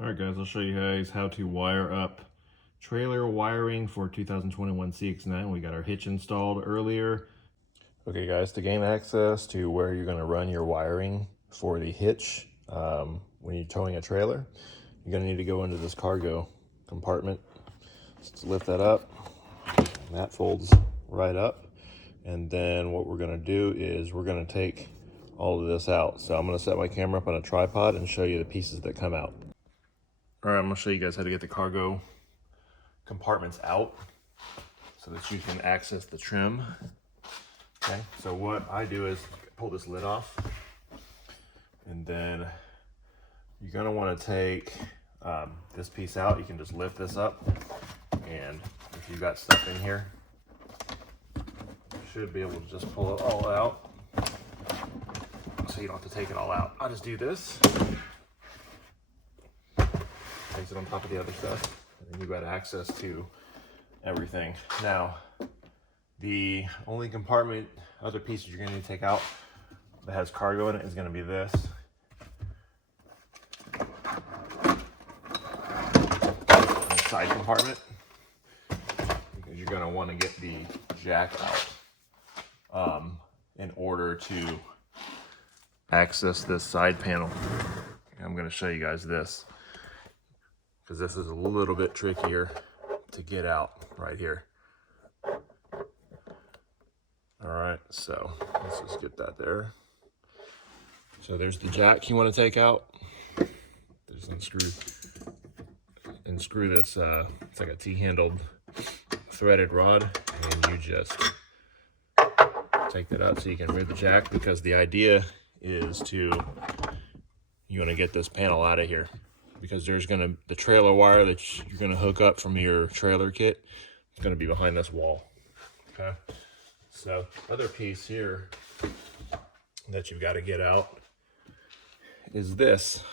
Alright guys, I'll show you guys how to wire up trailer wiring for 2021 CX9. We got our hitch installed earlier. Okay guys, to gain access to where you're going to run your wiring for the hitch when you're towing a trailer, you're going to need to go into this cargo compartment. Let's lift that up, and that folds right up. And then what we're going to do is we're going to take all of this out. So I'm going to set my camera up on a tripod and show you the pieces that come out. All right, I'm gonna show you guys how to get the cargo compartments out so that you can access the trim. Okay, so what I do is pull this lid off, and then you're gonna wanna take this piece out. You can just lift this up, and if you've got stuff in here, you should be able to just pull it all out so you don't have to take it all out. I'll just do this. Place it on top of the other stuff, and then you've got access to everything. Now, the only compartment, other pieces you're gonna need to take out that has cargo in it is gonna be this. And the side compartment, because you're gonna wanna get the jack out in order to access this side panel. I'm gonna show you guys this, because this is a little bit trickier to get out right here. All right, so let's just get that there. So there's the jack you want to take out. Just unscrew this, it's like a T-handled threaded rod, and you just take that out so you can rear the jack, because the idea is you want to get this panel out of here, because there's the trailer wire that you're gonna hook up from your trailer kit is gonna be behind this wall. Okay, so other piece here that you've got to get out is this,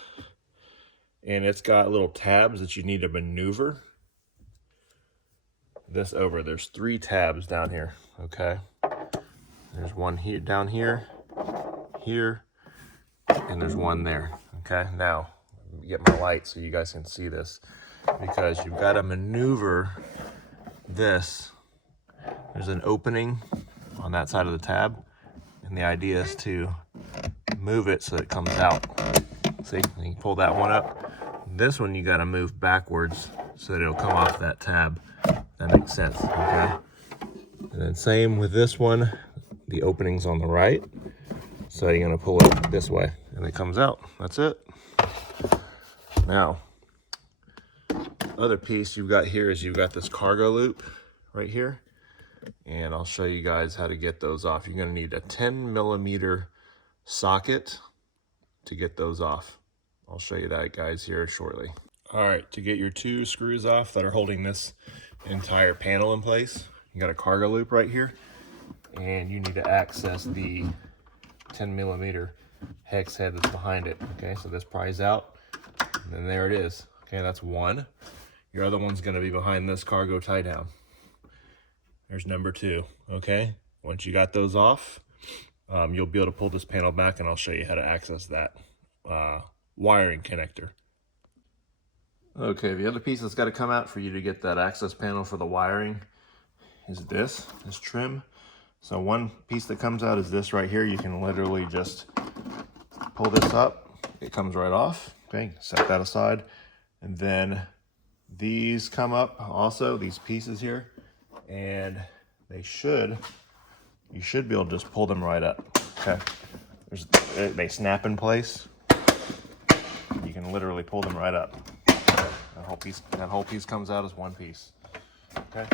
and it's got little tabs that you need to maneuver this over. There's 3 tabs down here. Okay, there's one here, down here, and there's one there. Okay, now get my light so you guys can see this, because you've got to maneuver this. There's an opening on that side of the tab, and the idea is to move it so it comes out. See, you can pull that one up. This one you got to move backwards so that it'll come off that tab. That makes sense. Okay, and then same with this one. The opening's on the right, so you're going to pull it this way and it comes out. That's it. Now, other piece you've got here is you've got this cargo loop right here, and I'll show you guys how to get those off. You're going to need a 10mm socket to get those off. I'll show you that, guys, here shortly. All right, to get your 2 screws off that are holding this entire panel in place, you got a cargo loop right here, and you need to access the 10mm hex head that's behind it. Okay, so this pries out, and then there it is. Okay, that's one. Your other one's gonna be behind this cargo tie down. There's number 2. Okay, once you got those off, you'll be able to pull this panel back, and I'll show you how to access that wiring connector. Okay, the other piece that's got to come out for you to get that access panel for the wiring is this trim. So one piece that comes out is this right here. You can literally just pull this up. It comes right off. Okay, set that aside. And then these come up also, these pieces here, and you should be able to just pull them right up. Okay, they snap in place. You can literally pull them right up. That whole piece comes out as one piece. Okay,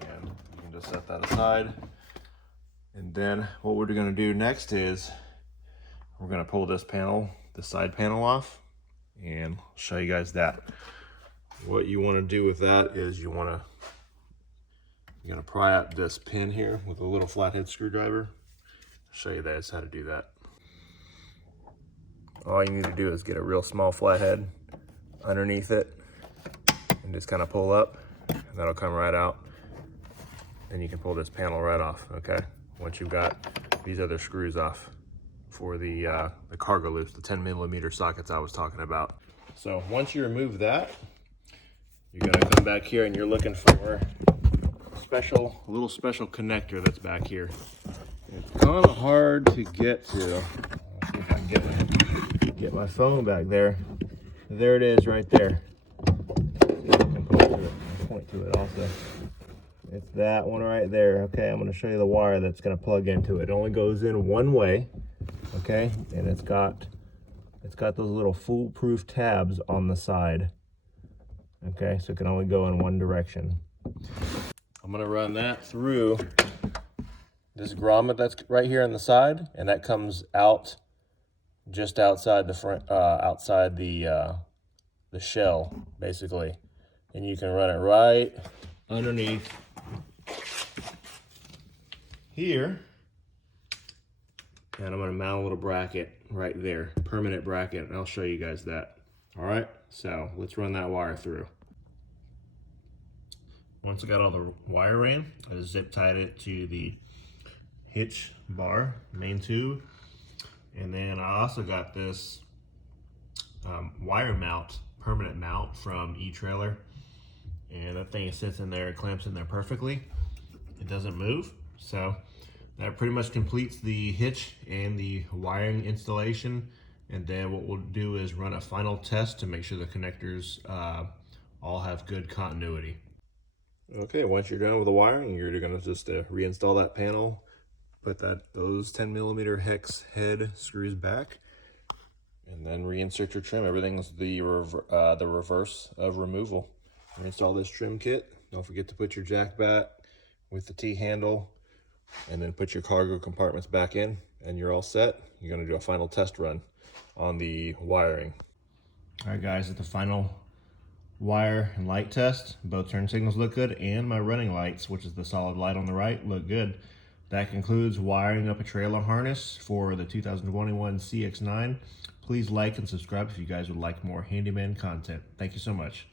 and you can just set that aside. And then what we're going to do next is we're going to pull this panel, the side panel off, and I'll show you guys that. What you want to do with that is you're going to pry out this pin here with a little flathead screwdriver. I'll show you guys how to do that. All you need to do is get a real small flathead underneath it and just kind of pull up, and that'll come right out, and you can pull this panel right off. Okay, once you've got these other screws off for the cargo loops, the 10mm sockets I was talking about. So once you remove that, you're gonna come back here and you're looking for a little special connector that's back here. It's kind of hard to get to. Let's see if I can get my phone back there. There it is right there. I can point to it also. It's that one right there. Okay, I'm going to show you the wire that's going to plug into it. It only goes in one way. Okay, and it's got those little foolproof tabs on the side. Okay, so it can only go in one direction. I'm going to run that through this grommet that's right here on the side, and that comes out just outside the front, outside the shell, basically. And you can run it right underneath here. And I'm gonna mount a little bracket right there, permanent bracket, and I'll show you guys that. All right, so let's run that wire through. Once I got all the wire in, I just zip tied it to the hitch bar, main tube. And then I also got this wire mount, permanent mount from E-Trailer. And that thing sits in there, it clamps in there perfectly. It doesn't move. So that pretty much completes the hitch and the wiring installation. And then what we'll do is run a final test to make sure the connectors all have good continuity. Okay, once you're done with the wiring, you're gonna just reinstall that panel, put those 10mm hex head screws back, and then reinsert your trim. Everything's the reverse of removal. Reinstall this trim kit. Don't forget to put your jack back with the T-handle, and then put your cargo compartments back in, and you're all set. You're gonna do a final test run on the wiring. All right, guys, at the final wire and light test, both turn signals look good, and my running lights, which is the solid light on the right, look good. That concludes wiring up a trailer harness for the 2021 CX9. Please like and subscribe if you guys would like more handyman content. Thank you so much.